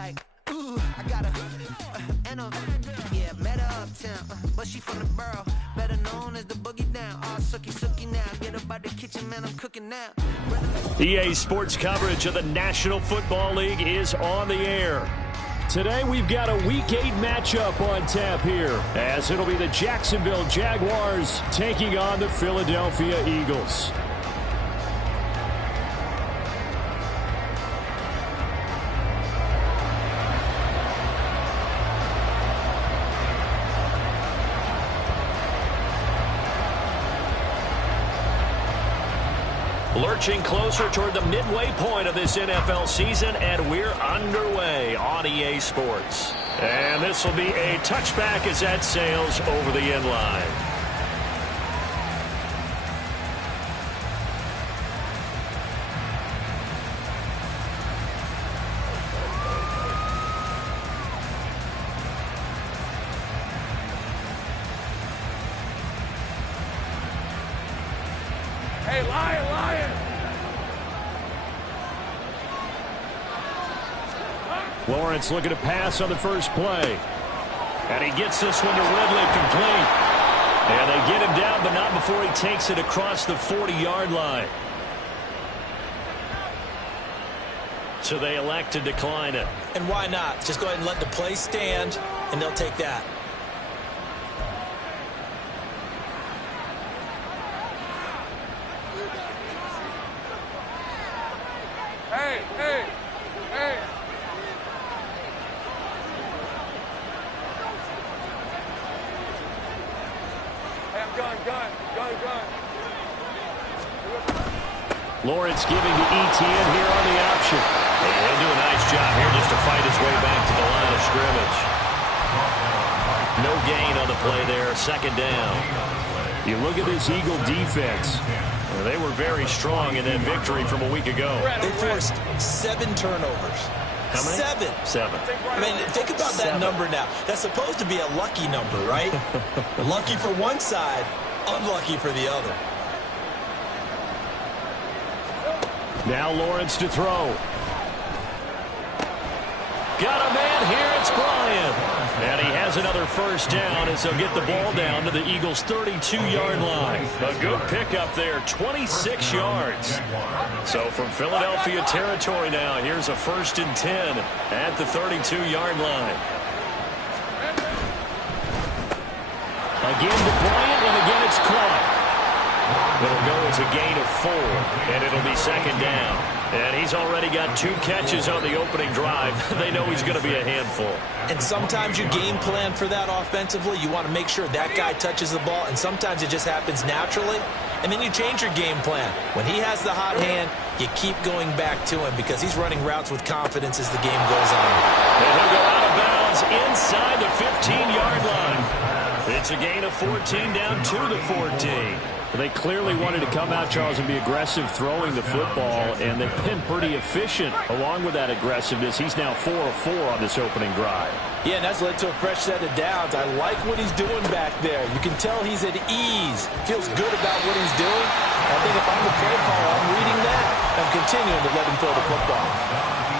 like, ooh, I got a, and a, yeah, met her uptown, but she from the borough, better known as the boogie down. All sookie now, get up out the kitchen, man, I'm cooking now. EA Sports coverage of the National Football League is on the air. Today we've got a Week 8 matchup on tap here, as it'll be the Jacksonville Jaguars taking on the Philadelphia Eagles. Lurching closer toward the midway point of this NFL season, and we're underway on EA Sports. And this will be a touchback as that sails over the end line. Hey, Lion! Lawrence looking to pass on the first play. And he gets this one to Ridley complete. And they get him down, but not before he takes it across the 40-yard line. So they elect to decline it. And why not? Just go ahead and let the play stand, and they'll take that. Hey! Gun. Lawrence giving to ETN here on the option. And he'll do a nice job here just to fight his way back to the line of scrimmage. No gain on the play there, second down. You look at this Eagle defense. They were very strong in that victory from a week ago. They forced 7 turnovers. How many? 7. I mean, think about that number now. That's supposed to be a lucky number, right? Lucky for one side, unlucky for the other. Now Lawrence to throw. Got a man here, it's Bryant. And he has another first down as they'll get the ball down to the Eagles' 32-yard line. A good pickup there, 26 yards. So from Philadelphia territory now, here's a 1st and 10 at the 32-yard line. Again to Bryant, and again it's caught. It'll go as a gain of 4, and it'll be second down. And he's already got 2 catches on the opening drive. They know he's going to be a handful. And sometimes you game plan for that offensively. You want to make sure that guy touches the ball, and sometimes it just happens naturally. And then you change your game plan. When he has the hot hand, you keep going back to him because he's running routes with confidence as the game goes on. And he'll go out of bounds inside the 15-yard line. It's a gain of 14 down to the 14. They clearly wanted to come out, Charles, and be aggressive throwing the football, and they've been pretty efficient along with that aggressiveness. He's now 4 of 4 on this opening drive. Yeah, and that's led to a fresh set of downs. I like what he's doing back there. You can tell he's at ease. Feels good about what he's doing. I think if I'm the play caller, I'm reading that. I'm continuing to let him throw the football.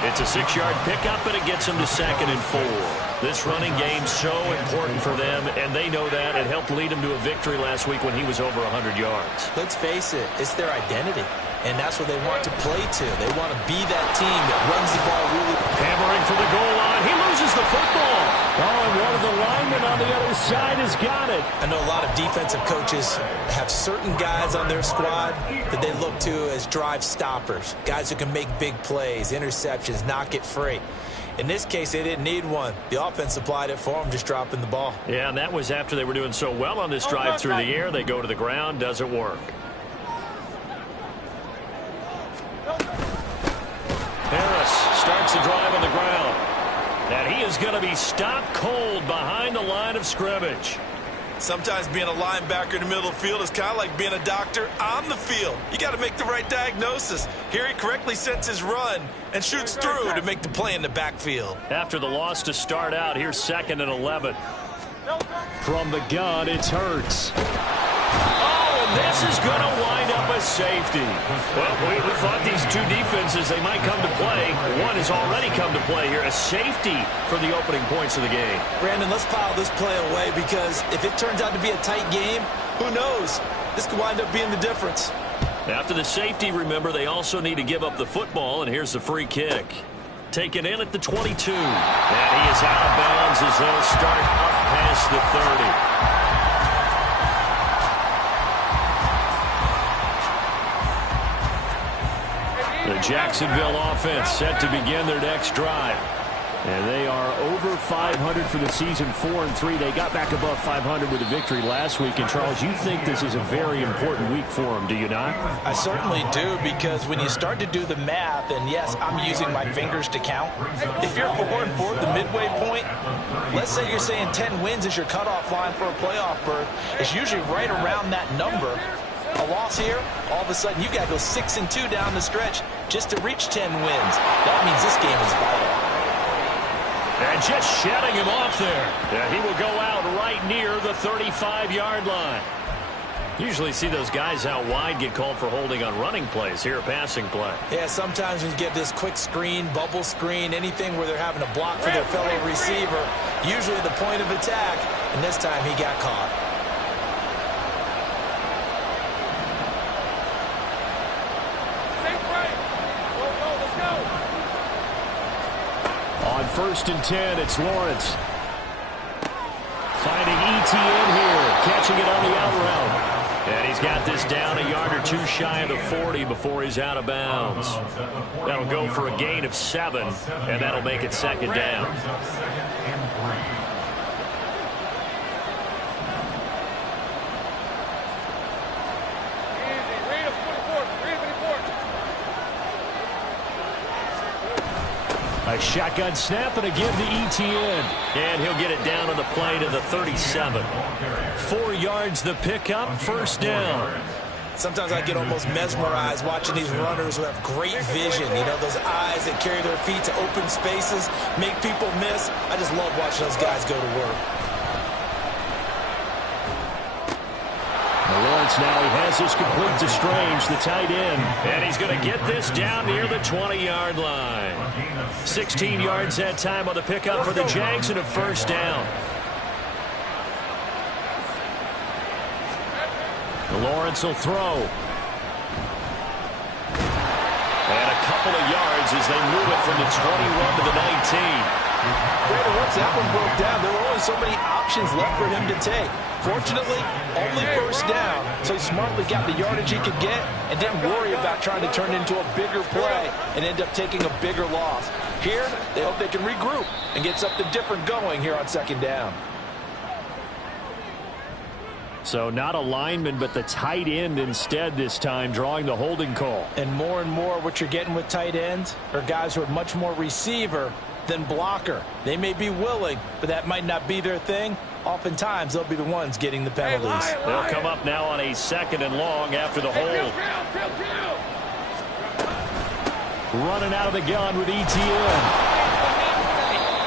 It's a 6-yard pickup, and it gets him to 2nd and 4. This running game so important for them, and they know that. It helped lead them to a victory last week when he was over 100 yards. Let's face it, it's their identity, and that's what they want to play to. They want to be that team that runs the ball really. Hammering for the goal line. He loses the football. Oh, and one of the linemen on the other side has got it. I know a lot of defensive coaches have certain guys on their squad that they look to as drive stoppers, guys who can make big plays, interceptions, knock it free. In this case, they didn't need one. The offense supplied it for them, just dropping the ball. Yeah, and that was after they were doing so well on this drive through the air. They go to the ground, doesn't work. Harris starts the drive on the ground. And he is going to be stopped cold behind the line of scrimmage. Sometimes being a linebacker in the middle of the field is kind of like being a doctor on the field. You got to make the right diagnosis. Here he correctly sets his run and shoots through to make the play in the backfield. After the loss to start out, here's 2nd and 11. From the gun, it's Hurts. Oh, And this is going to wind up a safety. Well, we thought these two defenses, they might come to play. One has already come to play here. A safety for the opening points of the game. Brandon, let's file this play away because if it turns out to be a tight game, who knows? This could wind up being the difference. After the safety, remember, they also need to give up the football, and here's the free kick. Taken in at the 22. And he is out of bounds as they'll start up past the 30. The Jacksonville offense set to begin their next drive. And they are over 500 for the season, 4-3. They got back above 500 with a victory last week. And, Charles, you think this is a very important week for them, do you not? I certainly do, because when you start to do the math, and, yes, I'm using my fingers to count. If you're 4-4 at the midway point, let's say you're saying 10 wins is your cutoff line for a playoff berth. It's usually right around that number. A loss here, all of a sudden you got to go 6-2 down the stretch just to reach 10 wins. That means this game is vital. And just shedding him off there. Yeah, he will go out right near the 35-yard line. Usually see those guys out wide get called for holding on running plays. Here, a passing play. Yeah, sometimes when you get this quick screen, bubble screen, anything where they're having to block for their fellow receiver, usually the point of attack, and this time he got caught. On 1st and 10, it's Lawrence. Finding ETN here, catching it on the out route. And he's got this down a yard or two shy of the 40 before he's out of bounds. That'll go for a gain of 7, and that'll make it 2nd down. A shotgun snap and again to ETN. And he'll get it down on the play to the 37. 4 yards the pickup, 1st down. Sometimes I get almost mesmerized watching these runners who have great vision. You know, those eyes that carry their feet to open spaces, make people miss. I just love watching those guys go to work. Lawrence now, he has this complete to Strange, the tight end. And he's going to get this down near the 20-yard line. 16 yards that time on the pickup for the Jags and a 1st down. Lawrence will throw. And a couple of yards as they move it from the 21 to the 19. Brandon, once that one broke down, there were only so many options left for him to take. Fortunately, only 1st down, so he smartly got the yardage he could get and didn't worry about trying to turn it into a bigger play and end up taking a bigger loss. Here, they hope they can regroup and get something different going here on 2nd down. So not a lineman, but the tight end instead this time, drawing the holding call. And more what you're getting with tight ends are guys who are much more receiver than blocker. They may be willing, but that might not be their thing. Oftentimes, they'll be the ones getting the penalties. They'll come up now on a 2nd and long after the hold. Running out of the gun with ETN.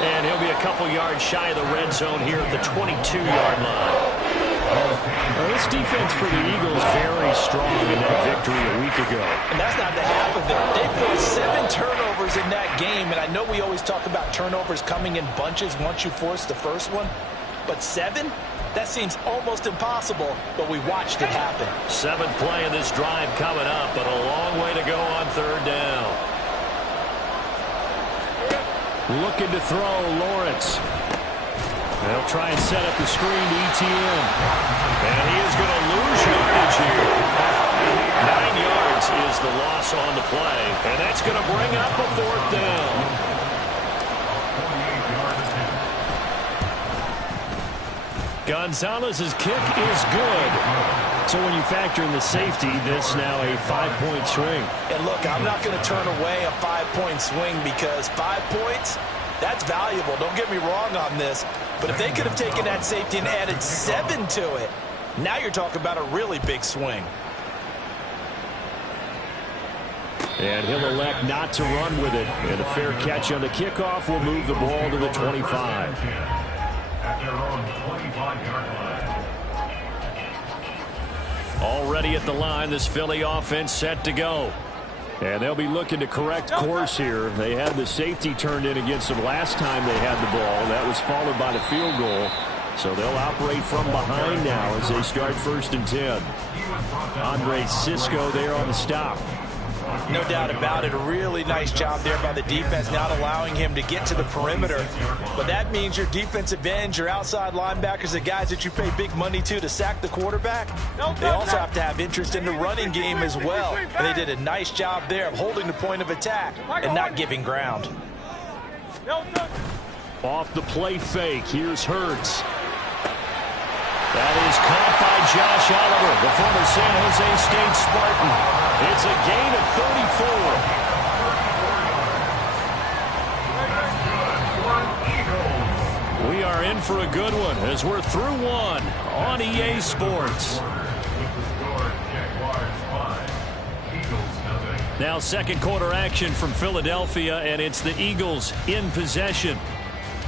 And he'll be a couple yards shy of the red zone here at the 22-yard line. Well, this defense for the Eagles very strong in that victory a week ago. And that's not the half of it. They forced 7 turnovers in that game, and I know we always talk about turnovers coming in bunches once you force the first one, but 7? That seems almost impossible, but we watched it happen. 7th play of this drive coming up, but a long way to go on 3rd down. Looking to throw, Lawrence. They'll try and set up the screen to ETN. And he is going to lose yardage here. 9 yards is the loss on the play. And that's going to bring up a 4th down. Gonzalez's kick is good. So when you factor in the safety, this now a 5-point swing. And look, I'm not going to turn away a 5-point swing because 5 points, that's valuable. Don't get me wrong on this. But if they could have taken that safety and added 7 to it, now you're talking about a really big swing. And he'll elect not to run with it. And a fair catch on the kickoff will move the ball to the 25. Already at the line, this Philly offense set to go. And they'll be looking to correct course here. They had the safety turned in against them last time they had the ball. That was followed by the field goal. So they'll operate from behind now as they start 1st and 10. Andre Cisco there on the stop. No doubt about it. A really nice job there by the defense, not allowing him to get to the perimeter. But that means your defensive ends, your outside linebackers, the guys that you pay big money to sack the quarterback, they also have to have interest in the running game as well. And they did a nice job there of holding the point of attack and not giving ground. Off the play fake, here's Hurts. That is caught by Josh Oliver, the former San Jose State Spartan. It's a gain of 34. We are in for a good one as we're through one on EA Sports. Now 2nd quarter action from Philadelphia, and it's the Eagles in possession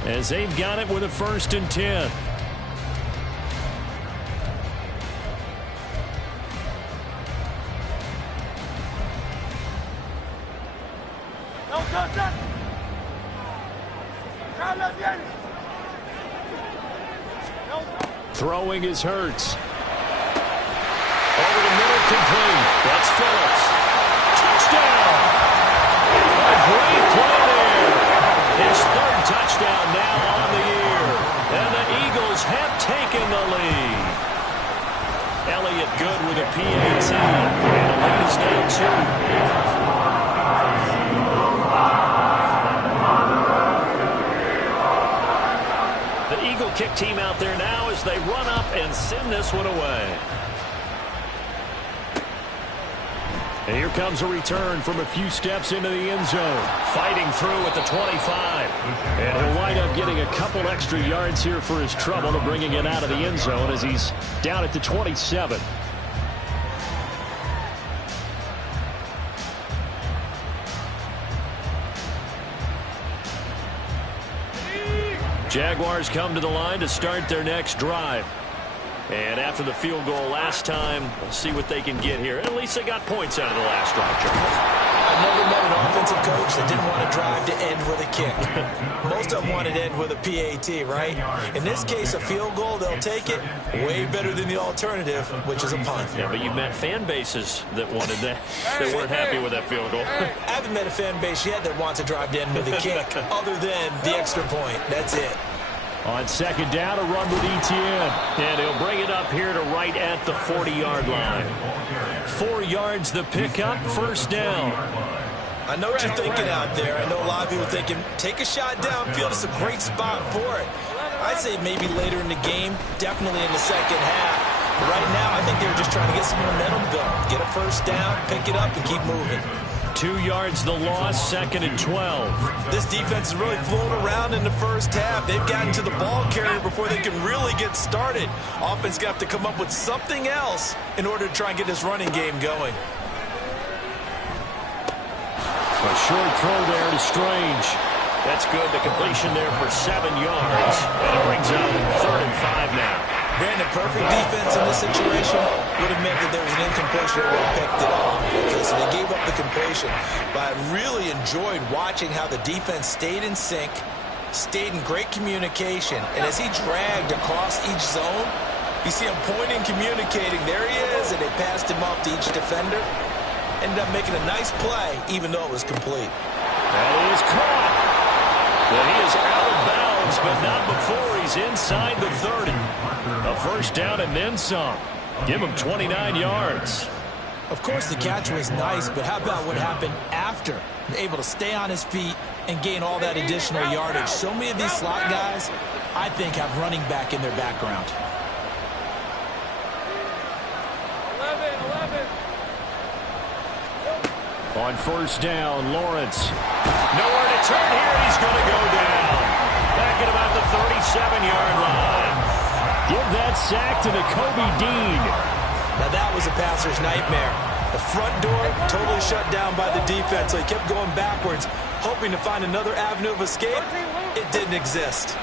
as they've got it with a 1st and 10. Throwing is Hurts. Over the middle, complete. That's Phillips. Touchdown! A great play there. His 3rd touchdown now on the year. And the Eagles have taken the lead. Elliott good with a PAT. And the lead is now 2. The Eagle kick team out there now as they run up and send this one away. And here comes a return from a few steps into the end zone. Fighting through at the 25. And he'll wind up getting a couple extra yards here for his trouble to bringing it out of the end zone as he's down at the 27. Jaguars come to the line to start their next drive. And after the field goal last time, we'll see what they can get here. At least they got points out of the last drive, Charles. I've never met an offensive coach that didn't want to drive to end with a kick. Most of them wanted to end with a PAT, right? In this case, a field goal, they'll take it. Way better than the alternative, which is a punt. Yeah, but you've met fan bases that wanted that. They weren't happy with that field goal. I haven't met a fan base yet that wants to drive to end with a kick, other than the extra point. That's it. On 2nd down, a run with Etienne. And he'll bring it up here to right at the 40-yard line. 4 yards the pickup, 1st down. I know what you're thinking out there. I know a lot of people are thinking, take a shot downfield. It's a great spot for it. I'd say maybe later in the game, definitely in the 2nd half. But right now, I think they're just trying to get some momentum going. Get a 1st down, pick it up, and keep moving. 2 yards the loss, 2nd and 12. This defense is really flown around in the 1st half. They've gotten to the ball carrier before they can really get started. Offense got to come up with something else in order to try and get this running game going. A short throw there to Strange. That's good. The completion there for 7 yards. And it brings up 3rd and 5 now. Brandon, perfect defense in this situation would have meant that there was an incompletion that would have picked it off. Okay, so they gave up the completion. But I really enjoyed watching how the defense stayed in sync, stayed in great communication. And as he dragged across each zone, you see him pointing, communicating. There he is, and they passed him off to each defender. Ended up making a nice play, even though it was complete. That is caught. And he is out of bounds, but not before he's inside the 30. A 1st down and then some. Give him 29 yards. Of course, the catch was nice, but how about what happened after? Able to stay on his feet and gain all that additional yardage. So many of these slot guys, I think, have running back in their background. 11. On 1st down, Lawrence. Nowhere to turn here. He's going to go down. Back at about the 37-yard line. Give that sack to Nakobe Dean. Now that was a passer's nightmare. The front door totally shut down by the defense, so he kept going backwards, hoping to find another avenue of escape. It didn't exist.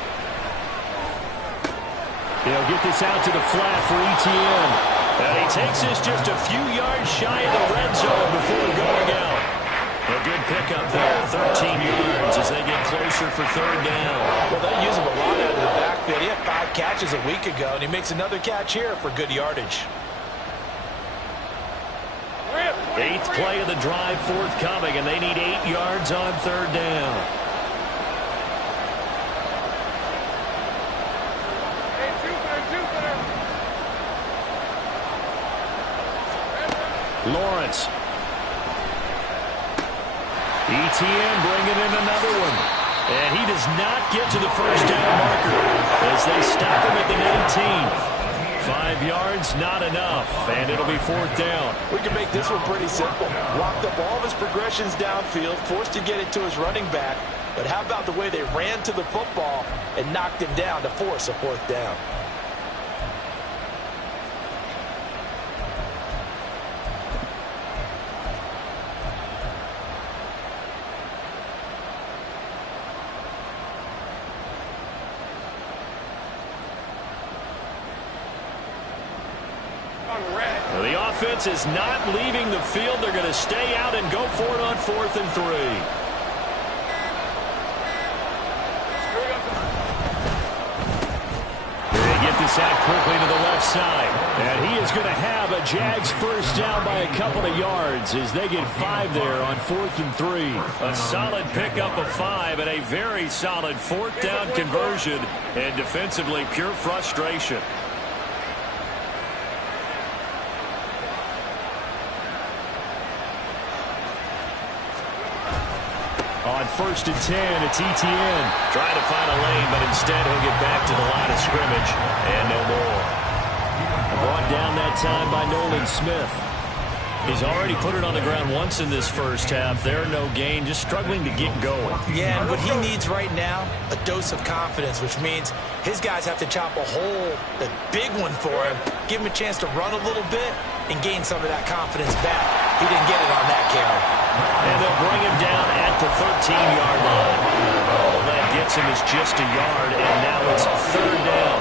They'll get this out to the flat for Etienne. And he takes this just a few yards shy of the red zone before going out. A good pickup there, 13 yards as they get closer for third down. Well, they use him a lot out of the backfield. He had 5 catches a week ago, and he makes another catch here for good yardage. 8th play of the drive forthcoming, and they need 8 yards on third down. Hey, Jupiter. Lawrence. ETN bringing in another one. And he does not get to the first down marker as they stop him at the 19. 5 yards, not enough, and it'll be fourth down. We can make this one pretty simple. Locked up all of his progressions downfield, forced to get it to his running back. But how about the way they ran to the football and knocked him down to force a fourth down? The offense is not leaving the field. They're going to stay out and go for it on 4th and 3. They get this out quickly to the left side. And he is going to have a Jags first down by a couple of yards as they get 5 there on 4th and 3. A solid pickup of 5 and a very solid fourth down conversion. And defensively, pure frustration. On 1st and 10, it's ETN. Trying to find a lane, but instead he'll get back to the line of scrimmage. And no more. Brought down that time by Nolan Smith. He's already put it on the ground once in this first half. There, no gain, just struggling to get going. Yeah, and what he needs right now, a dose of confidence, which means his guys have to chop a hole, a big one for him, give him a chance to run a little bit, and gain some of that confidence back. He didn't get it on that carry. And they'll bring him down at the 13-yard line. All that gets him is just a yard, and now it's third down.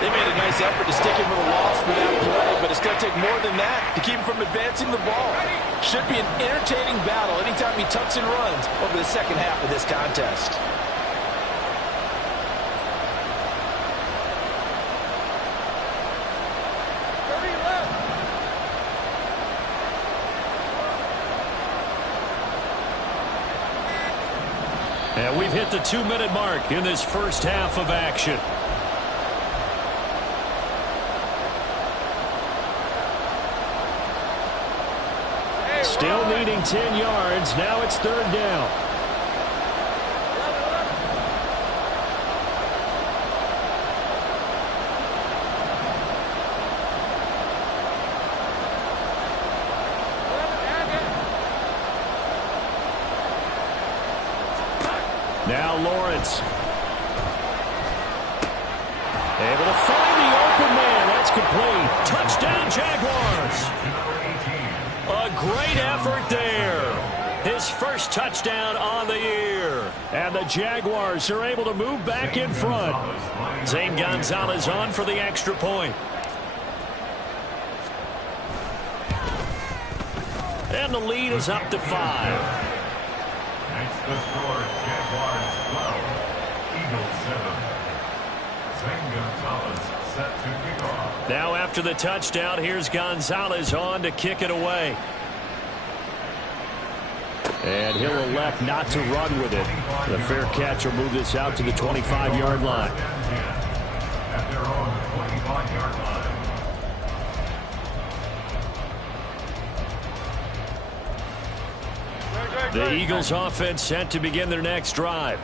They made a nice effort to stick him with a loss for that play, but it's going to take more than that to keep him from advancing the ball. Should be an entertaining battle anytime he tucks and runs over the second half of this contest. And we've hit the 2-minute mark in this first half of action. Still needing 10 yards. Now it's third down. Now Lawrence. Able to find the open man. That's complete. Touchdown Jaguars. A great effort there. His first touchdown on the year. And the Jaguars are able to move back in front. Zane Gonzalez on for the extra point. And the lead is up to 5. Next the score, Jaguars 12, Eagles 7. Zane Gonzalez set to kick off. Now after the touchdown, here's Gonzalez on to kick it away. And he'll elect not to run with it. The fair catch will move this out to the 25-yard line. At their own 25-yard line. The Eagles offense set to begin their next drive.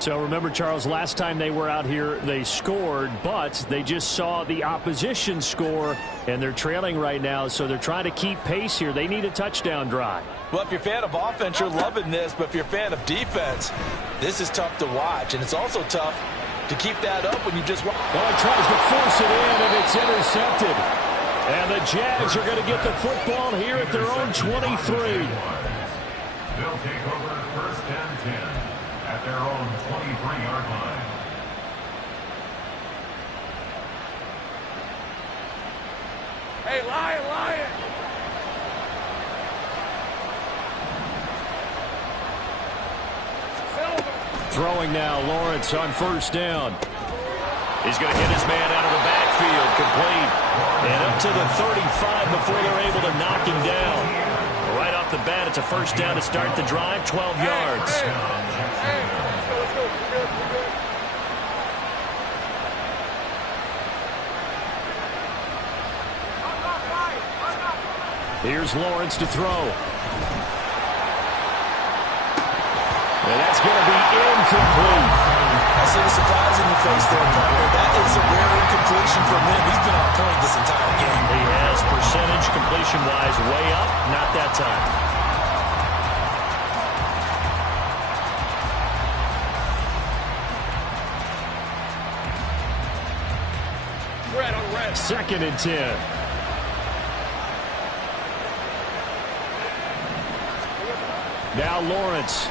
So remember, Charles, last time they were out here, they scored, but they just saw the opposition score, and they're trailing right now, so they're trying to keep pace here. They need a touchdown drive. Well, if you're a fan of offense, you're loving this, but if you're a fan of defense, this is tough to watch, and it's also tough to keep that up when you just... Well, he tries to force it in, and it's intercepted. And the Jags are going to get the football here at their own 23. They'll take over first and 10 at their own 23-yard line. Hey, Lion, Lion. Throwing now, Lawrence on first down. He's going to hit his man out of the backfield, complete. And up to the 35 before they're able to knock him down. Right off the bat, it's a first down to start the drive, 12 yards. Hey, let's go. We're good. Here's Lawrence to throw. And that's going to be incomplete. I see the surprise in your face there, partner. That is a rare incompletion from him. He's been on point this entire game. He has percentage completion-wise way up. Not that time. Red on red. 2nd and 10. Now Lawrence.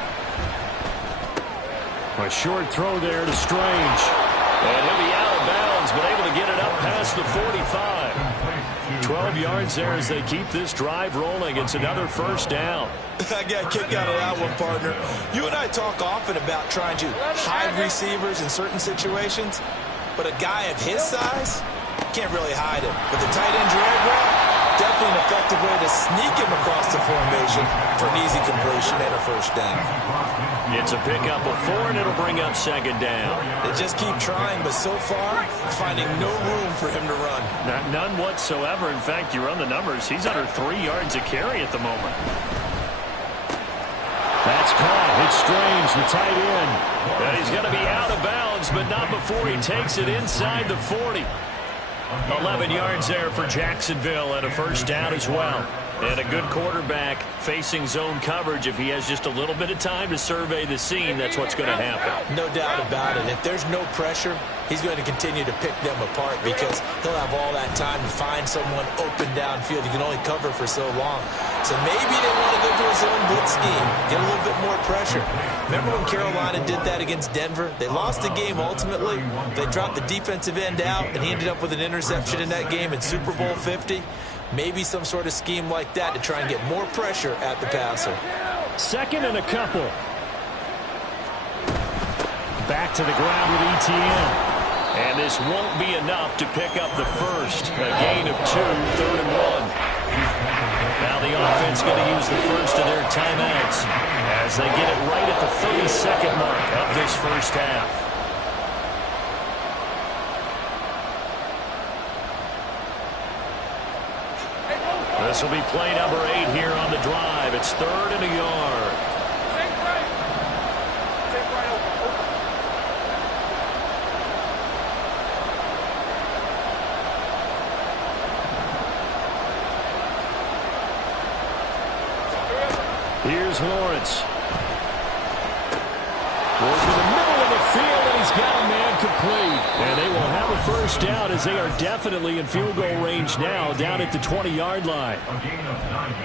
A short throw there to Strange. And he'll be out of bounds, but able to get it up past the 45. 12 yards there as they keep this drive rolling. It's another first down. I got a kick out of that one, partner. You and I talk often about trying to hide receivers in certain situations, but a guy of his size can't really hide him. But the tight end drag route, definitely an effective way to sneak him across the formation for an easy completion and a first down. It's a pickup of 4, and it'll bring up 2nd down. They just keep trying, but so far, finding no room for him to run. None whatsoever. In fact, you run the numbers, he's under 3 yards a carry at the moment. That's caught. It's Strange, the tight end. And he's going to be out of bounds, but not before he takes it inside the 40. 11 yards there for Jacksonville and a first down as well. And a good quarterback facing zone coverage. If he has just a little bit of time to survey the scene, that's what's going to happen. No doubt about it. If there's no pressure, he's going to continue to pick them apart because he'll have all that time to find someone open downfield. He can only cover for so long. So maybe they want to go to a zone blitz scheme, get a little bit more pressure. Remember when Carolina did that against Denver? They lost the game ultimately. They dropped the defensive end out, and he ended up with an interception in that game in Super Bowl 50. Maybe some sort of scheme like that to try and get more pressure at the passer. 2nd and a couple. Back to the ground with ETN. And this won't be enough to pick up the first. A gain of 2, 3rd and 1. Now the offense going to use the first of their timeouts as they get it right at the 32nd mark of this first half. This will be play number 8 here on the drive. It's 3rd and a yard. Take right. Take right over. Here's Lawrence. Goes to the middle of the field, and he's got a man complete. And they will have a first down as they are definitely in field goal range now, down at the 20-yard line.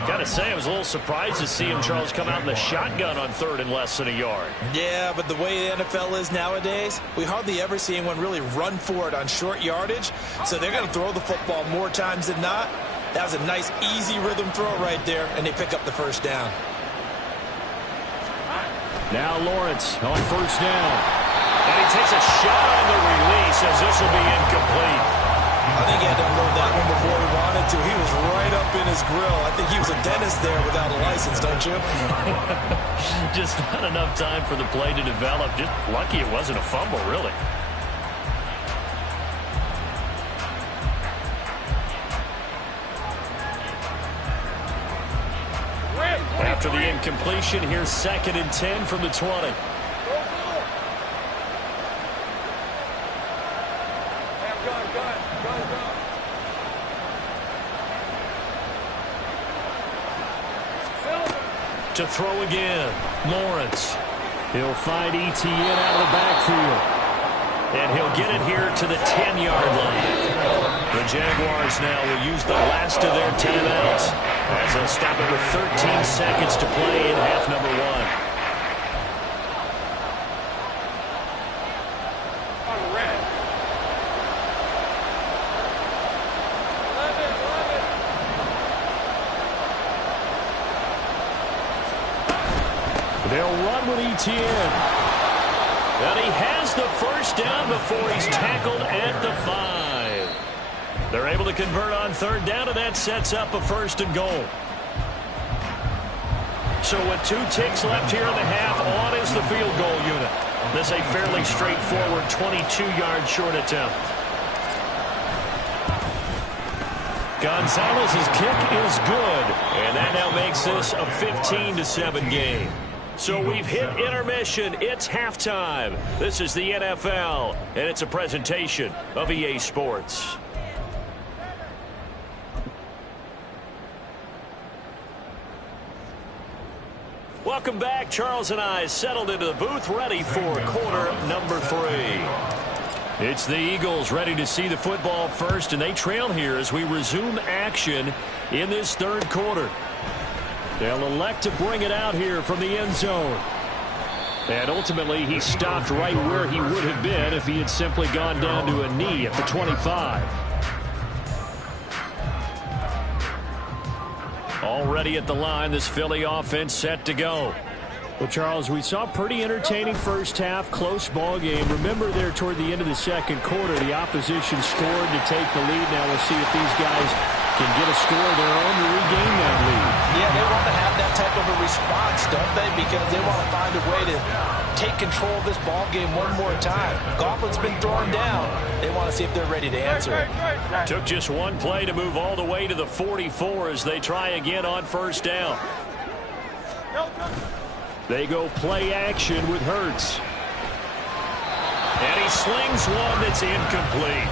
Got to say, I was a little surprised to see him, Charles, come out in the shotgun on 3rd and less than a yard. Yeah, but the way the NFL is nowadays, we hardly ever see anyone really run for it on short yardage. So they're going to throw the football more times than not. That was a nice, easy rhythm throw right there, and they pick up the first down. Now Lawrence on first down. And he takes a shot on the release as this will be incomplete. I think he had to unload that one before he wanted to. He was right up in his grill. I think he was a dentist there without a license, don't you? Just not enough time for the play to develop. Just lucky it wasn't a fumble, really. After the incompletion, here's 2nd and 10 from the 20. To throw again, Lawrence. He'll find ETN out of the backfield. And he'll get it here to the 10-yard line. The Jaguars now will use the last of their timeouts as they'll stop it with 13 seconds to play in half number 1. run with Etienne. And he has the first down before he's tackled at the 5. They're able to convert on third down, and that sets up a first and goal. So with 2 ticks left here in the half, on is the field goal unit. This is a fairly straightforward 22-yard short attempt. Gonzalez's kick is good, and that now makes this a 15-7 game. So we've hit intermission. It's halftime. This is the NFL, and it's a presentation of EA Sports. Welcome back. Charles and I settled into the booth, ready for quarter number 3. It's the Eagles ready to see the football first, and they trail here as we resume action in this third quarter. They'll elect to bring it out here from the end zone. And ultimately, he stopped right where he would have been if he had simply gone down to a knee at the 25. Already at the line, this Philly offense set to go. Well, Charles, we saw a pretty entertaining first half, close ball game. Remember there toward the end of the second quarter, the opposition scored to take the lead. Now we'll see if these guys can get a score of their own to regain that lead. Yeah, they want to have that type of a response, don't they? Because they want to find a way to take control of this ball game one more time. Gauntlet's been thrown down. They want to see if they're ready to answer it. Took just one play to move all the way to the 44 as they try again on first down. They go play action with Hurts. And he slings one that's incomplete.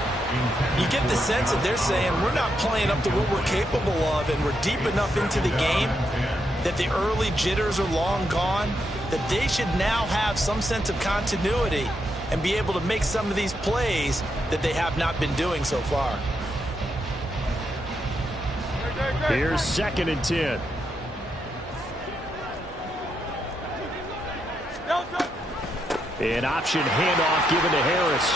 You get the sense that they're saying we're not playing up to what we're capable of, and we're deep enough into the game that the early jitters are long gone, that they should now have some sense of continuity and be able to make some of these plays that they have not been doing so far. Here's 2nd and 10. An option handoff given to Harris.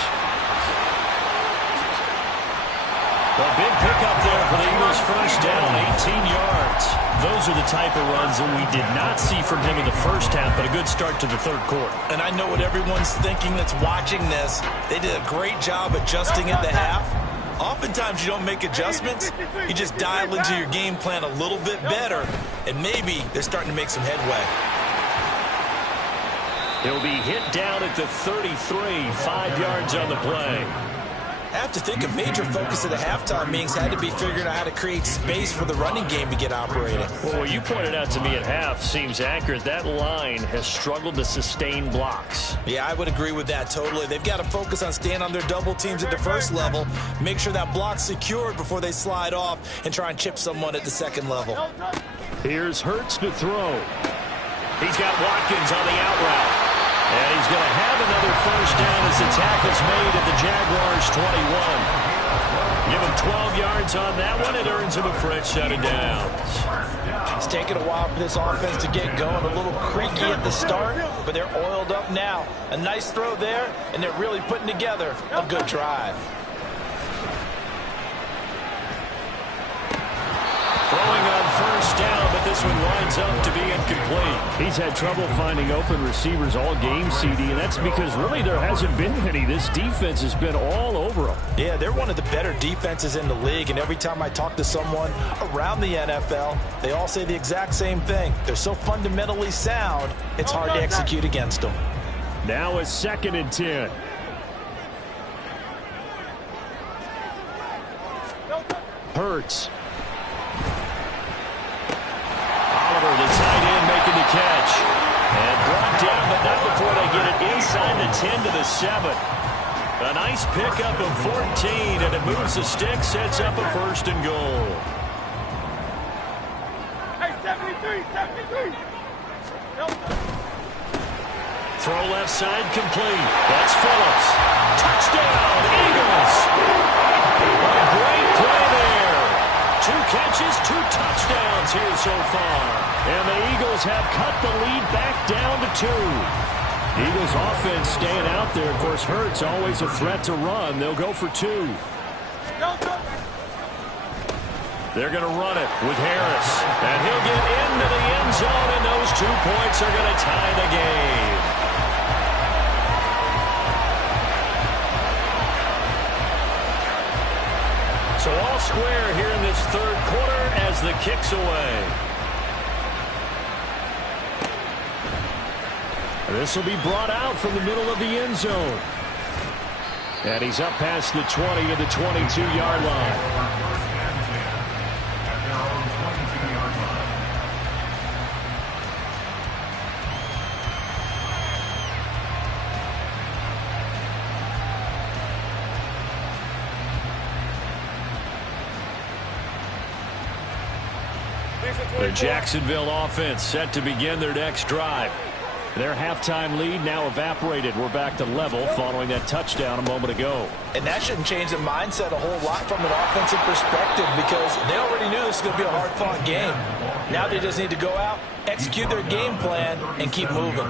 A big pickup there for the Eagles. First down, 18 yards. Those are the type of runs that we did not see from him in the first half, but a good start to the third quarter. And I know what everyone's thinking that's watching this. They did a great job adjusting at the half. Oftentimes you don't make adjustments. You just dial into your game plan a little bit better, and maybe they're starting to make some headway. He'll be hit down at the 33, 5 yards on the play. I have to think a major focus of the halftime meetings had to be figuring out how to create space for the running game to get operating. Well, what you pointed out to me at half seems accurate. That line has struggled to sustain blocks. Yeah, I would agree with that totally. They've got to focus on staying on their double teams at the first level, make sure that block's secured before they slide off and try and chip someone at the second level. Here's Hurts to throw. He's got Watkins on the out route. And he's going to have another first down as the tackle's made at the Jaguars' 21. Give him 12 yards on that one. It earns him a fresh set of downs. It's taken a while for this offense to get going. A little creaky at the start, but they're oiled up now. A nice throw there, and they're really putting together a good drive. Throwing on first down, but this one winds up to be incomplete. He's had trouble finding open receivers all game, CD, and that's because really there hasn't been any. This defense has been all over them. Yeah, they're one of the better defenses in the league, and every time I talk to someone around the NFL, they all say the exact same thing. They're so fundamentally sound, it's hard to execute against them. Now it's 2nd and 10. Hurts. Oliver, the tight end, making the catch. And brought down, but not before they get it inside the 10 to the 7. A nice pickup of 14, and it moves the stick, sets up a first and goal. Hey, 73, 73. Throw left side complete. That's Phillips. Touchdown, Eagles. A great play there. 2 catches, 2 touchdowns here so far. And the Eagles have cut the lead back down to 2. Eagles offense staying out there. Of course, Hurts always a threat to run. They'll go for 2. They're going to run it with Harris. And he'll get into the end zone, and those 2 points are going to tie the game. So all square here in this third quarter as the kick's away. This will be brought out from the middle of the end zone. And he's up past the 20 to the 22-yard line. The Jacksonville offense set to begin their next drive. Their halftime lead now evaporated. We're back to level following that touchdown a moment ago. And that shouldn't change the mindset a whole lot from an offensive perspective because they already knew this was going to be a hard-fought game. Now they just need to go out, execute their game plan, and keep moving.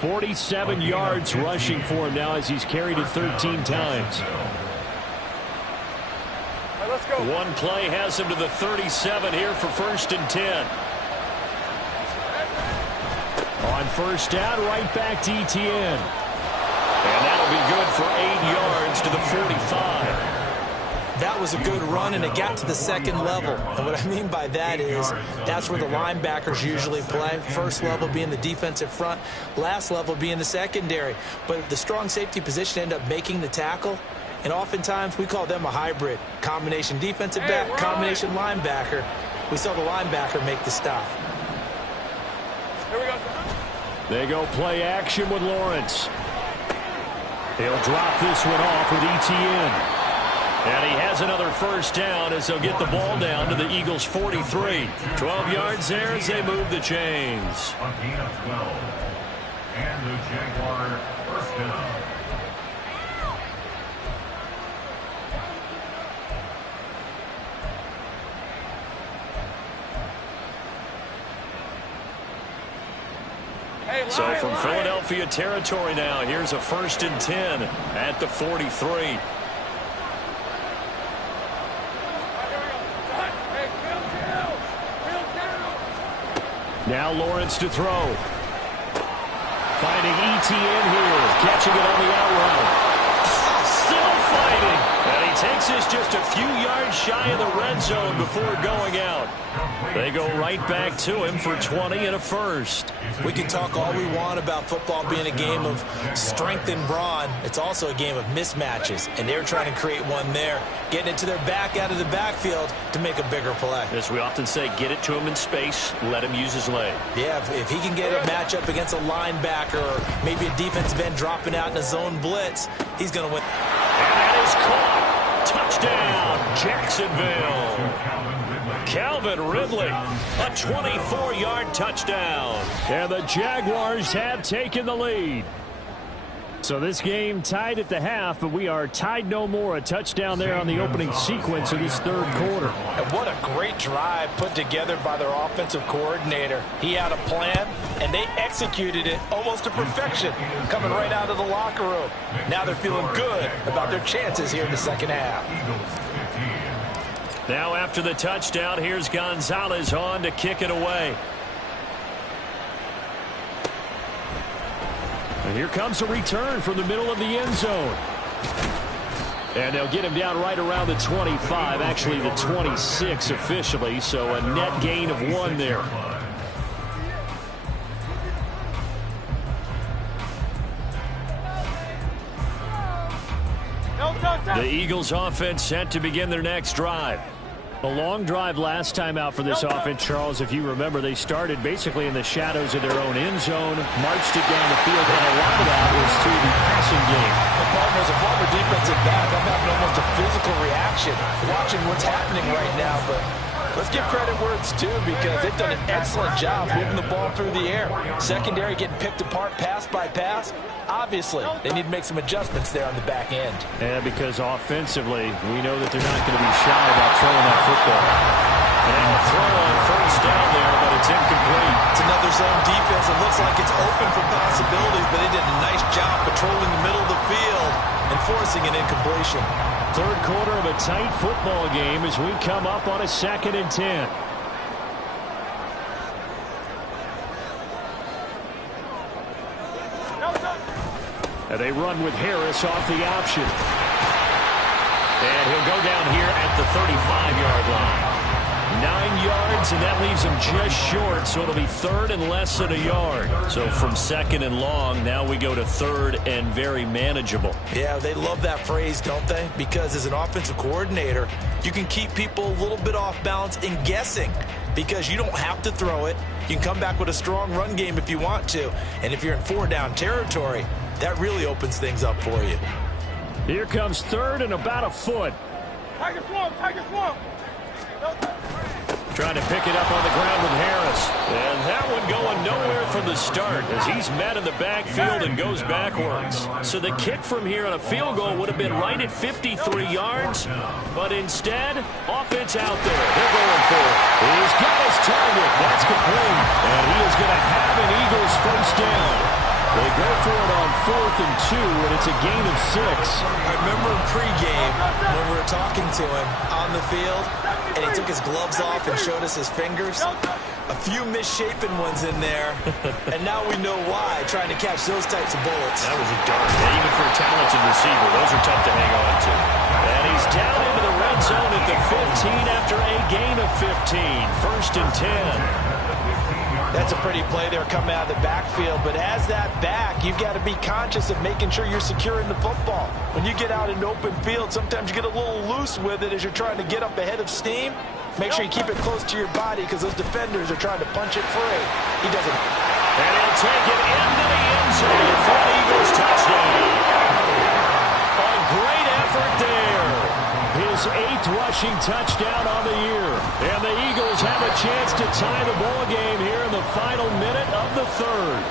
47 yards rushing for him now as he's carried it 13 times. Let's go. One play has him to the 37 here for 1st and 10. On first down, right back to Etienne. And that'll be good for 8 yards to the 45. That was a good run, and it got to the second level. And what I mean by that is that's where the linebackers usually play. First level being the defensive front, last level being the secondary. But the strong safety position ended up making the tackle. And oftentimes we call them a hybrid. Combination defensive back, combination linebacker. We saw the linebacker make the stop. Here we go. They go play action with Lawrence. He'll drop this one off with Etienne. And he has another first down as they'll get the ball down to the Eagles' 43. 12 yards there as they move the chains. A gain of 12. And the Jaguar first down. So from Philadelphia territory now, here's a 1st and 10 at the 43. Now Lawrence to throw. Finding Etienne here, catching it on the out route. Still fighting. And he takes this just a few yards shy of the red zone before going out. They go right back to him for 20 and a first. We can talk all we want about football being a game of strength and brawn. It's also a game of mismatches, and they're trying to create one there, getting it to their back out of the backfield to make a bigger play. As we often say, get it to him in space, let him use his leg. Yeah, if he can get a matchup against a linebacker or maybe a defensive end dropping out in a zone blitz, he's going to win. And that is caught. Touchdown, Jacksonville. Calvin Ridley, a 24-yard touchdown. And the Jaguars have taken the lead. So this game tied at the half, but we are tied no more. A touchdown there on the opening sequence of this third quarter. And what a great drive put together by their offensive coordinator. He had a plan, and they executed it almost to perfection, coming right out of the locker room. Now they're feeling good about their chances here in the second half. Now after the touchdown, here's Gonzalez on to kick it away. And here comes a return from the middle of the end zone. And they'll get him down right around the 25, actually the 26 officially, so a net gain of 1 there. The Eagles offense set to begin their next drive. A long drive last time out for this offense, Charles. If you remember, they started basically in the shadows of their own end zone, marched it down the field, and a lot of that was through the passing game. The partner, as a former defensive back, I'm having almost a physical reaction watching what's happening right now, but let's give credit where it's due because they've done an excellent job moving the ball through the air. Secondary getting picked apart pass by pass. Obviously, they need to make some adjustments there on the back end. And because offensively, we know that they're not going to be shy about throwing that football. And a throw on first down there, but it's incomplete. It's another zone defense. It looks like it's open for possibilities, but they did a nice job patrolling the middle of the field and forcing an incompletion. Third quarter of a tight football game as we come up on a 2nd and 10. And they run with Harris off the option. And he'll go down here at the 35-yard line. 9 yards, and that leaves him just short, so it'll be 3rd and less than a yard. So from 2nd and long, now we go to 3rd and very manageable. Yeah, they love that phrase, don't they? Because as an offensive coordinator, you can keep people a little bit off balance and guessing because you don't have to throw it. You can come back with a strong run game if you want to. And if you're in 4-down territory, that really opens things up for you. Here comes 3rd and about a foot. Tiger swamp, Tiger swamp. Trying to pick it up on the ground with Harris. And that one going nowhere from the start as he's met in the backfield and goes backwards. So the kick from here on a field goal would have been right at 53 yards. But instead, offense out there. They're going for it. He's got his target. That's complete. And he is going to have an Eagles first down. They go for it on 4th and 2, and it's a gain of 6. I remember in pregame when we were talking to him on the field, and he took his gloves off and showed us his fingers. A few misshapen ones in there, and now we know why, trying to catch those types of bullets. That was a dart. Even for a talented receiver, those are tough to hang on to. And he's down into the red zone at the 15 after a gain of 15. 1st and 10. That's a pretty play there coming out of the backfield, but as that back, you've got to be conscious of making sure you're securing the football. When you get out in open field, sometimes you get a little loose with it as you're trying to get up ahead of steam. Make sure you keep it close to your body because those defenders are trying to punch it free. He doesn't. And he'll take it into the end zone for an Eagles touchdown. A great effort there. His 8th rushing touchdown on the year. And the Eagles have a chance to tie the ball game here in the final minute of the 3rd.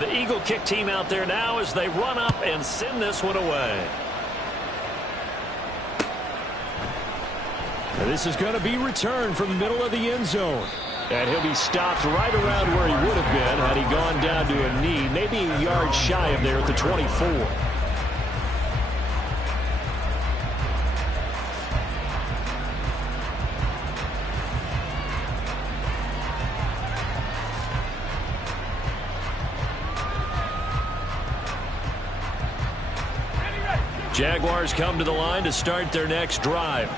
The Eagle kick team out there now as they run up and send this one away. And this is going to be returned from the middle of the end zone. And he'll be stopped right around where he would have been had he gone down to a knee, maybe a yard shy of there at the 24. Jaguars come to the line to start their next drive.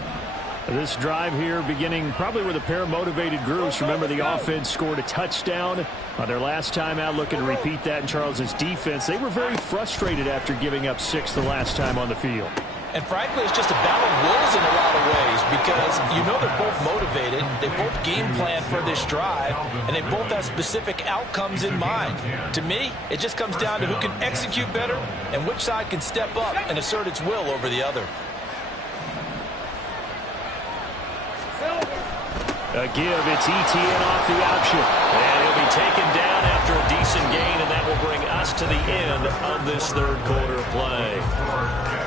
This drive here beginning probably with a pair of motivated groups. Remember, the offense scored a touchdown on their last time out, looking to repeat that in Charles's defense. They were very frustrated after giving up 6 the last time on the field. And frankly, it's just a battle of wills in a lot of ways because you know they're both motivated, they both game plan for this drive, and they both have specific outcomes in mind. To me, it just comes down to who can execute better and which side can step up and assert its will over the other. A give, it's ETN off the option. And he'll be taken down after a decent gain, and that will bring us to the end of this 3rd quarter play.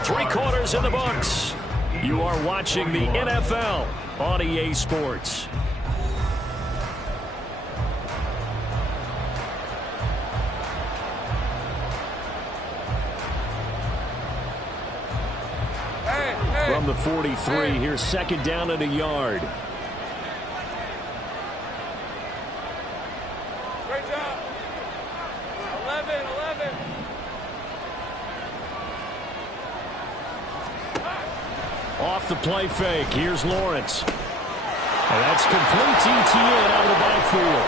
3 quarters in the books. You are watching the NFL on EA Sports. From the 43, here's 2nd down and a yard. Off the play fake. Here's Lawrence. And that's complete to ETN out of the backfield.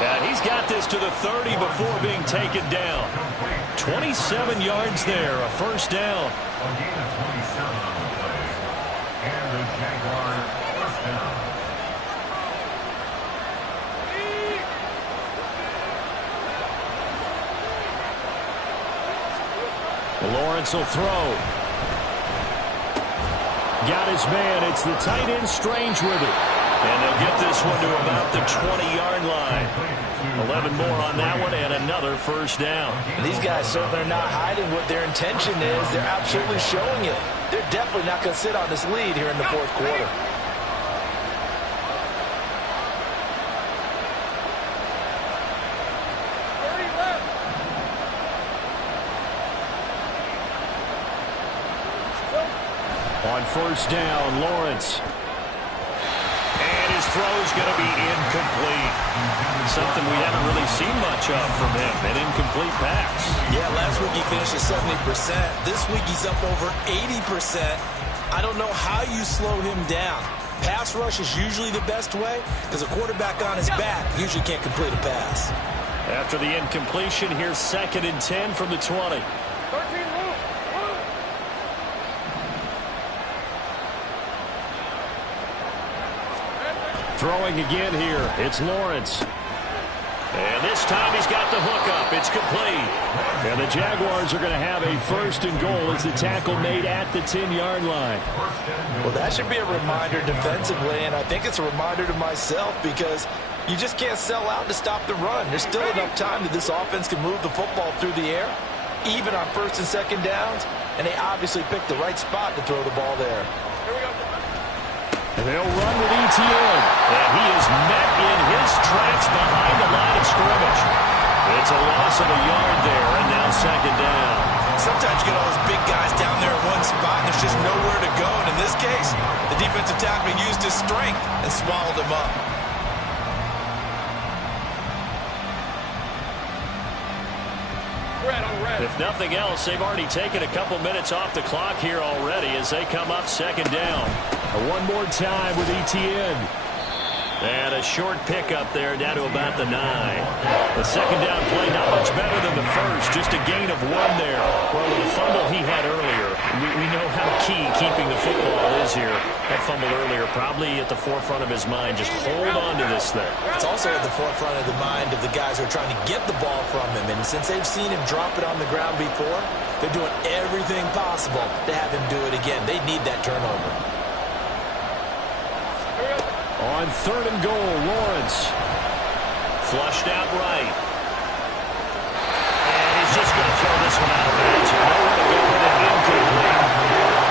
And he's got this to the 30 before being taken down. 27 yards there, a 1st down. A gain of 27 on the play. And the Jaguars first down. Lawrence will throw. Got his man. It's the tight end Strange with it. And they'll get this one to about the 20-yard line. 11 more on that one and another 1st down. And these guys certainly are not hiding what their intention is. They're absolutely showing it. They're definitely not going to sit on this lead here in the 4th quarter. On first down, Lawrence. And his throw's going to be incomplete. Something we haven't really seen much of from him, an incomplete pass. Yeah, last week he finished at 70%. This week he's up over 80%. I don't know how you slow him down. Pass rush is usually the best way because a quarterback on his back usually can't complete a pass. After the incompletion, here's 2nd and 10 from the 20. 13, move. Throwing again here, it's Lawrence. And this time he's got the hook up. It's complete. And the Jaguars are going to have a 1st and goal as the tackle made at the 10-yard line. Well, that should be a reminder defensively, and I think it's a reminder to myself because you just can't sell out to stop the run. There's still enough time that this offense can move the football through the air, even on 1st and 2nd downs, and they obviously picked the right spot to throw the ball there. And they'll run with ETN. And he is met in his tracks behind the line of scrimmage. It's a loss of a yard there, and now 2nd down. Sometimes you get all those big guys down there in one spot, and there's just nowhere to go. And in this case, the defensive tackle used his strength and swallowed him up. If nothing else, they've already taken a couple minutes off the clock here already as they come up 2nd down. One more time with ETN. And a short pickup there down to about the 9. The 2nd down play not much better than the first, just a gain of 1 there. Well, with the fumble he had earlier, we know how key keeping the football is here. That fumble earlier probably at the forefront of his mind. Just hold on to this thing. It's also at the forefront of the mind of the guys who are trying to get the ball from him. And since they've seen him drop it on the ground before, they're doing everything possible to have him do it again. They need that turnover. On 3rd and goal, Lawrence. Flushed out right. And he's just going to throw this one out of bounds. Nowhere to go with it, incomplete.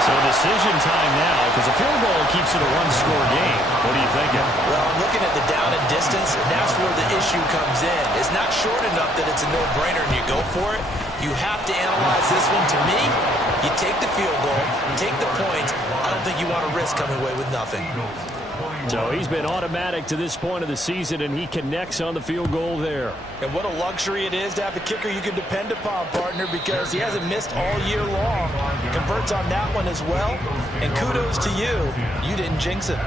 So decision time now, because a field goal keeps it a 1-score game. What are you thinking? Well, I'm looking at the down and distance, and that's where the issue comes in. It's not short enough that it's a no-brainer and you go for it. You have to analyze this one. To me, you take the field goal, take the points. I don't think you want to risk coming away with nothing. So he's been automatic to this point of the season, and he connects on the field goal there. And what a luxury it is to have a kicker you can depend upon, partner, because he hasn't missed all year long. Converts on that one as well. And kudos to you. You didn't jinx it.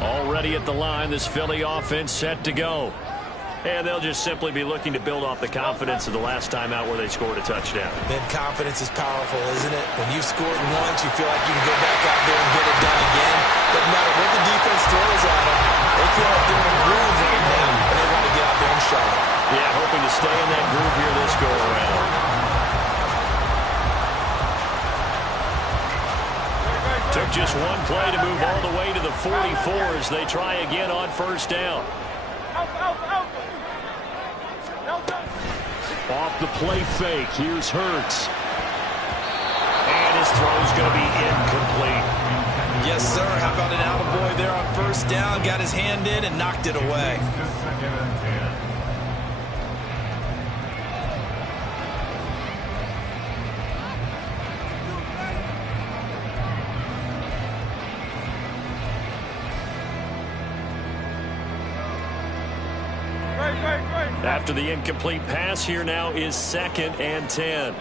Already at the line, this Philly offense set to go. And they'll just simply be looking to build off the confidence of the last time out where they scored a touchdown. Then confidence is powerful, isn't it? When you've scored once, you feel like you can go back out there and get it done again. Doesn't matter what the defense throws at them. They feel like they're in a groove right now, and they want to get out there and shut it. Yeah, hoping to stay in that groove here this go-around. Took just one play to move all the way to the 44 as they try again on 1st down. Off the play fake, here's Hurts. And his throw's going to be incomplete. Yes, sir. How about an attaboy there on 1st down? Got his hand in and knocked it away. After the incomplete pass, here now is 2nd and 10.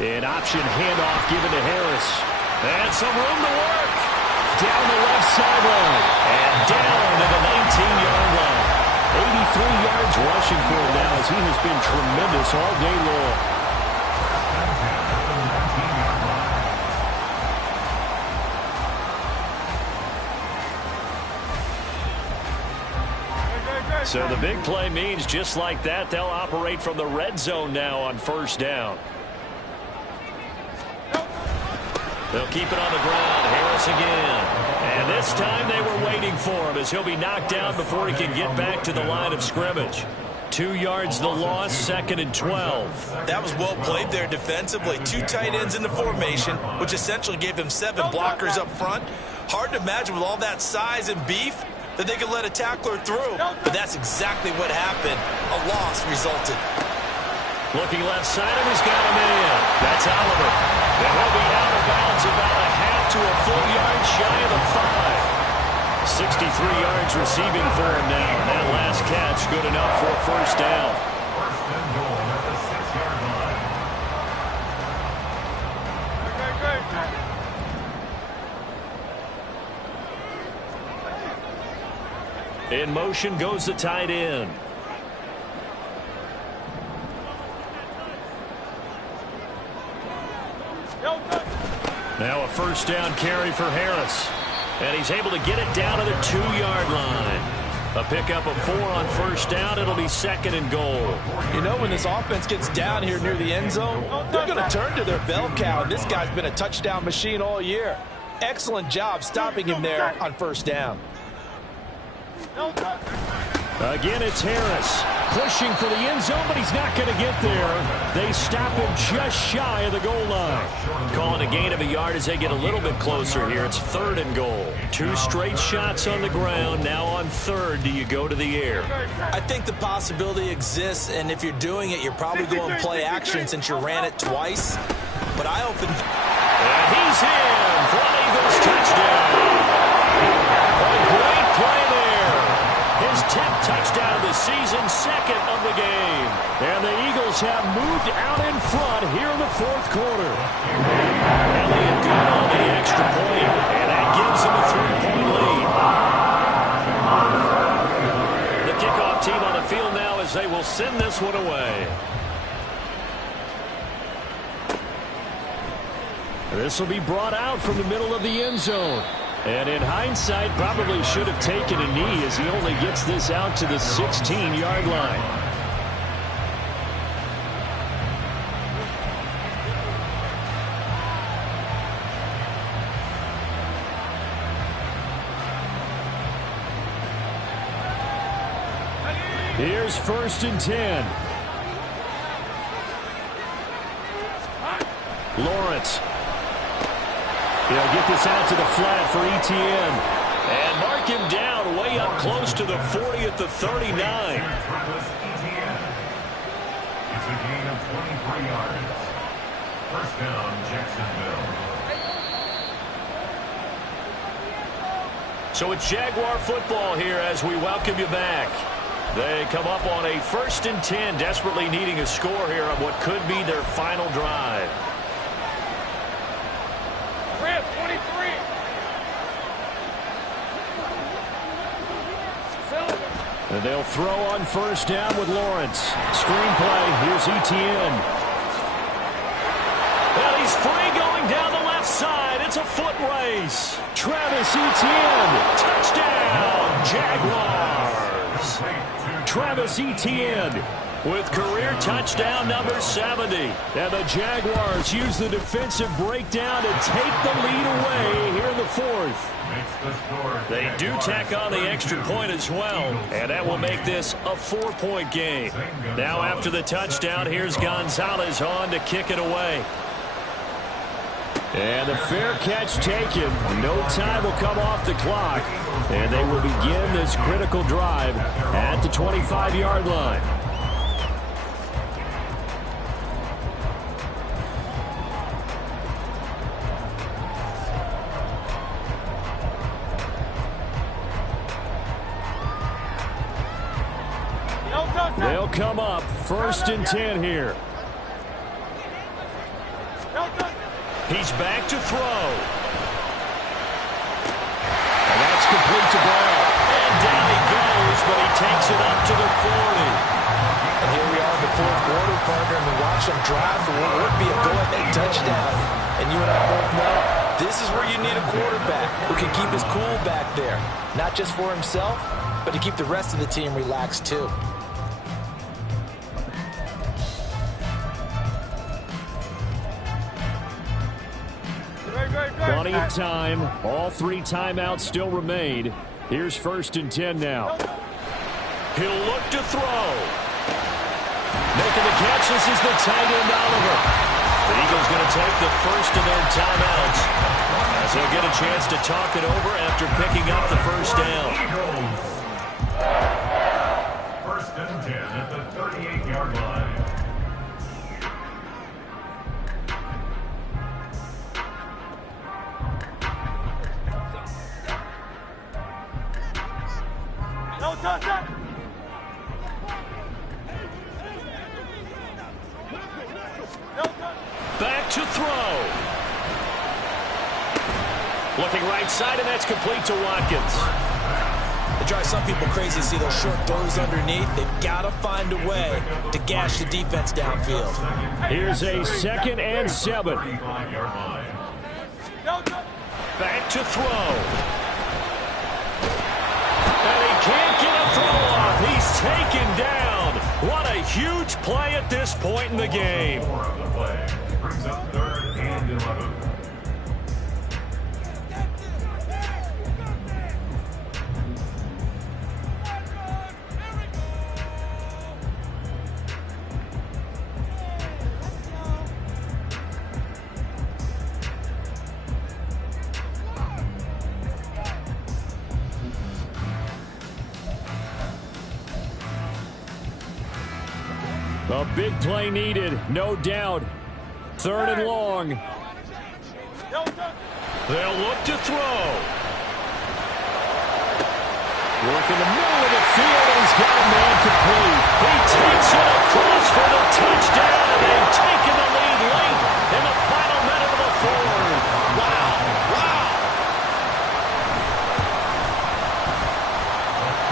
An option handoff given to Harris. And some room to work. Down the left sideline. And down to the 19-yard line. 83 yards rushing for him now as he has been tremendous all day long. So the big play means just like that, they'll operate from the red zone now on 1st down. They'll keep it on the ground. Harris again. And this time they were waiting for him as he'll be knocked down before he can get back to the line of scrimmage. 2 yards the loss, 2nd and 12. That was well played there defensively. 2 tight ends in the formation, which essentially gave them 7 blockers up front. Hard to imagine with all that size and beef, that they could let a tackler through. But that's exactly what happened. A loss resulted. Looking left side, and he's got him in. That's Oliver. And he'll be out of bounds about a half to a full yard shy of the 5. 63 yards receiving for him now. And that last catch good enough for a first down. First and goal at the 6-yard line. In motion goes the tight end. Now a first down carry for Harris. And he's able to get it down to the 2-yard line. A pickup of 4 on first down. It'll be 2nd and goal. You know, when this offense gets down here near the end zone, they're going to turn to their bell cow. And this guy's been a touchdown machine all year. Excellent job stopping him there on first down. Again, it's Harris pushing for the end zone, but he's not going to get there. They stop him just shy of the goal line. Calling a gain of a yard as they get a little bit closer here. It's 3rd and goal. 2 straight shots on the ground. Now on 3rd, do you go to the air? I think the possibility exists, and if you're doing it, you're probably going play action since you ran it twice. But I opened... And he's in for an Eagles touchdown. A great play there. His 10th touchdown of the season, 2nd of the game. And the Eagles have moved out in front here in the 4th quarter. Elliott good on the extra point, and that gives him a 3-point lead. The kickoff team on the field now as they will send this one away. This will be brought out from the middle of the end zone. And in hindsight, probably should have taken a knee as he only gets this out to the 16-yard line. Here's 1st and 10. Lawrence. He'll get this out to the flat for ETN. And mark him down way up close to the 40 at the 39. It's a gain of 23 yards. First down, Jacksonville. So it's Jaguar football here as we welcome you back. They come up on a 1st and 10, desperately needing a score here on what could be their final drive. 23. And they'll throw on first down with Lawrence. Screenplay, here's ETN. Well, he's free going down the left side. It's a foot race. Travis Etienne, touchdown, Jaguars. Travis Etienne with career touchdown number 70. And the Jaguars use the defensive breakdown to take the lead away here in the 4th. They do tack on the extra point as well, and that will make this a 4-point game. Now after the touchdown, here's Gonzalez on to kick it away. And the fair catch taken. No time will come off the clock, and they will begin this critical drive at the 25-yard line. They'll come up 1st and 10 here. He's back to throw. And that's complete to Brown. And down he goes, but he takes it up to the 40. And here we are in the 4th quarter, partner, and we watch them drive for what would be a go-ahead touchdown. And you and I both know this is where you need a quarterback who can keep his cool back there. Not just for himself, but to keep the rest of the team relaxed too. Plenty of time. All 3 timeouts still remain. Here's 1st and 10 now. He'll look to throw. Making the catch, this is the tight end, Oliver. The Eagles going to take the first of their timeouts as they'll get a chance to talk it over after picking up the first down. No touch that. No touch. Back to throw. Looking right side, and that's complete to Watkins. It drives some people crazy to see those short throws underneath. They've got to find a way to gash the defense downfield. Here's a 2nd and 7. Back to throw. And he can't get a throw off. He's taken down. What a huge play at this point in the game. Brings up 3rd and 11. A big play needed, no doubt. 3rd and long. They'll look to throw. Work in the middle of the field, and he's got a man complete. He takes it across for the touchdown, and they've taken the lead late in the final minute of the 4th. Wow, wow.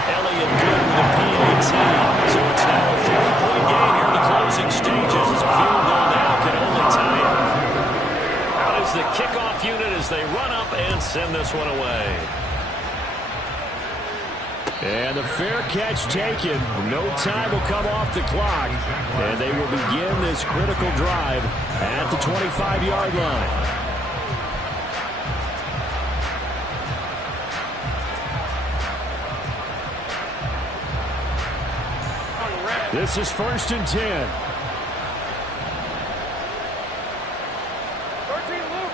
Elliott good with a PAT. So it's now a 3-point game here in the closing stages as a field goal now can only tie it. Out is the kickoff unit as they run up and send this one away. And the fair catch taken. No time will come off the clock. And they will begin this critical drive at the 25-yard line. This is 1st and 10. 13, Luke.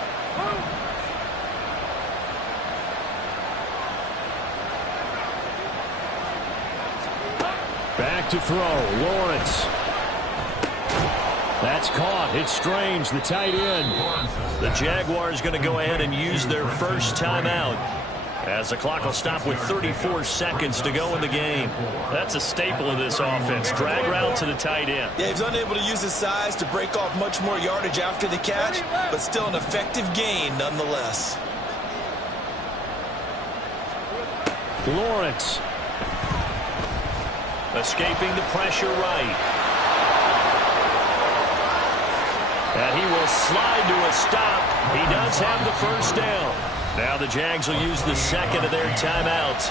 Back to throw. Lawrence. That's caught. It's Strange, the tight end. The Jaguars going to go ahead and use their first timeout, as the clock will stop with 34 seconds to go in the game. That's a staple of this offense. Drag route to the tight end. Yeah, he's unable to use his size to break off much more yardage after the catch, but still an effective gain nonetheless. Lawrence. Escaping the pressure right. And he will slide to a stop. He does have the first down. Now the Jags will use the 2nd of their timeouts.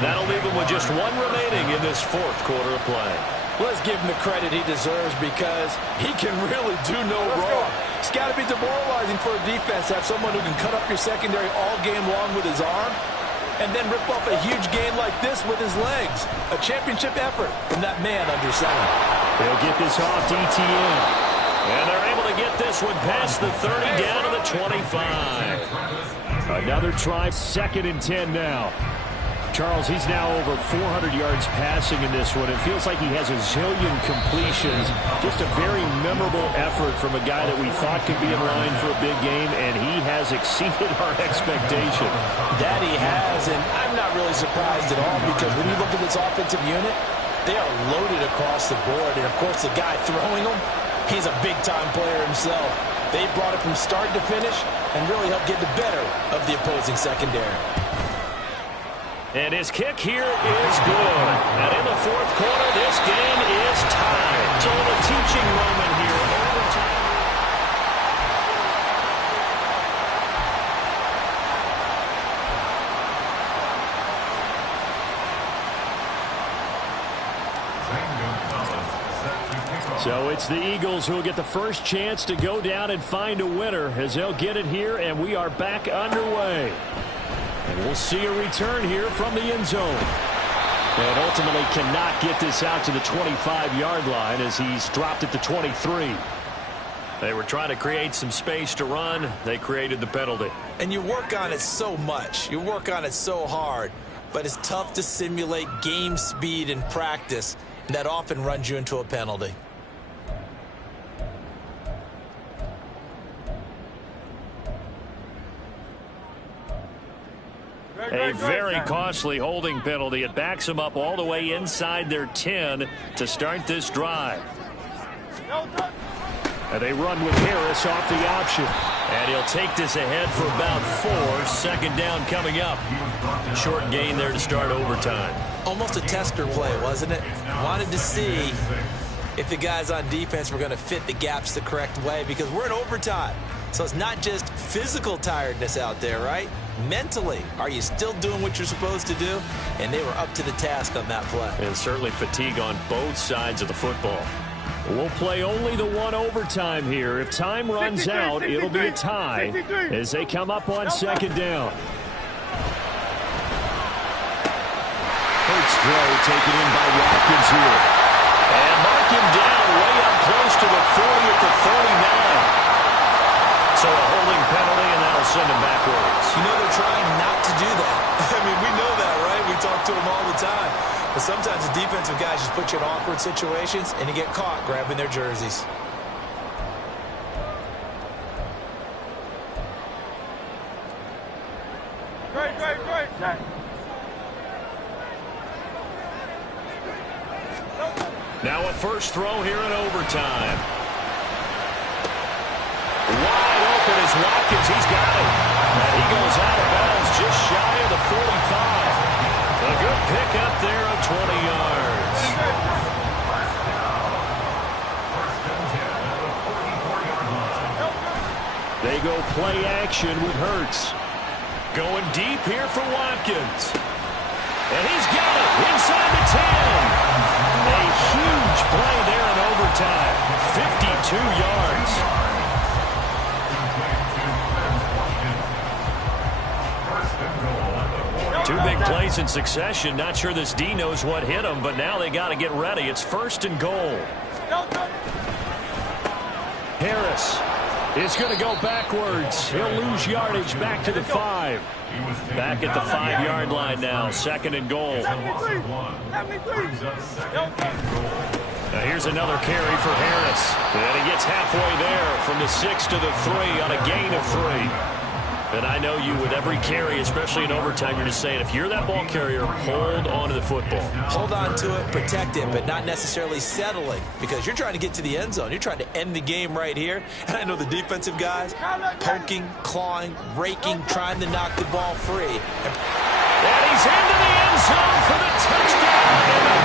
That'll leave them with just 1 remaining in this 4th quarter of play. Let's give him the credit he deserves because he can really do no wrong. It's got to be demoralizing for a defense to have someone who can cut up your secondary all game long with his arm and then rip off a huge gain like this with his legs. A championship effort from that man under center. They'll get this off to ETN. And they're able to get this one past the 30 down to the 25. Another try, 2nd and 10 now. Charles, he's now over 400 yards passing in this one. It feels like he has a zillion completions. Just a very memorable effort from a guy that we thought could be in line for a big game, and he has exceeded our expectation. That he has, and I'm not really surprised at all because when you look at this offensive unit, they are loaded across the board. And, of course, the guy throwing them, he's a big-time player himself. They brought it from start to finish and really helped get the better of the opposing secondary. And his kick here is good. And in the 4th quarter, this game is tied. So a teaching moment here. So it's the Eagles who will get the first chance to go down and find a winner as they'll get it here, and we are back underway. And we'll see a return here from the end zone. And ultimately cannot get this out to the 25-yard line as he's dropped it to 23. They were trying to create some space to run. They created the penalty. And you work on it so much. You work on it so hard. But it's tough to simulate game speed in practice. And that often runs you into a penalty. A very costly holding penalty. It backs them up all the way inside their 10 to start this drive. And they run with Harris off the option. And he'll take this ahead for about 4. Second down coming up. Short gain there to start overtime. Almost a tester play, wasn't it? Wanted to see if the guys on defense were going to fit the gaps the correct way, because we're in overtime. So it's not just physical tiredness out there, right? Mentally, are you still doing what you're supposed to do? And they were up to the task on that play. And certainly fatigue on both sides of the football. We'll play only the one overtime here. If time runs out, it'll be a tie as they come up on second down. Hurts throw taken in by Watkins here. And mark him down way up close to the 40 at the 49. So a holding penalty, and that'll send him backwards. You know they're trying not to do that. I mean, we know that, right? We talk to them all the time. But sometimes the defensive guys just put you in awkward situations, and you get caught grabbing their jerseys. Great. Now a first throw here in overtime. Wide open is Watkins. He's got it. And he goes out of bounds just shy of the 45. A good pick up there of 20 yards. They go play action with Hurts. Going deep here for Watkins. And he's got it inside the 10. A huge play there in overtime. 52 yards. Two big plays in succession. Not sure this D knows what hit him, but now they got to get ready. It's first and goal. Harris is going to go backwards. He'll lose yardage back to the 5. Back at the 5-yard line now. Second and goal. Now here's another carry for Harris. And he gets halfway there from the 6 to the 3 on a gain of 3. And I know you, with every carry, especially in overtime, you're just saying, if you're that ball carrier, hold on to the football. Hold on to it, protect it, but not necessarily settling, because you're trying to get to the end zone. You're trying to end the game right here. And I know the defensive guys poking, clawing, raking, trying to knock the ball free. And he's into the end zone for the touchdown. And the